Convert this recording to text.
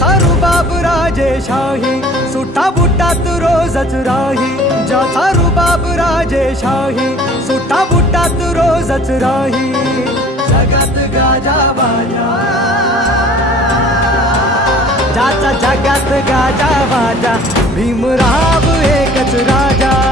ज्याचा रुबाब राजेशाही, सुटा बुटात रोजच राही. ज्याचा रुबाब राजेशाही, सुटा बुटात रोजच राही. जगात गाजा बाजा, ज्याचा जगात गाजा बाजा, भीमराव एकच राजा.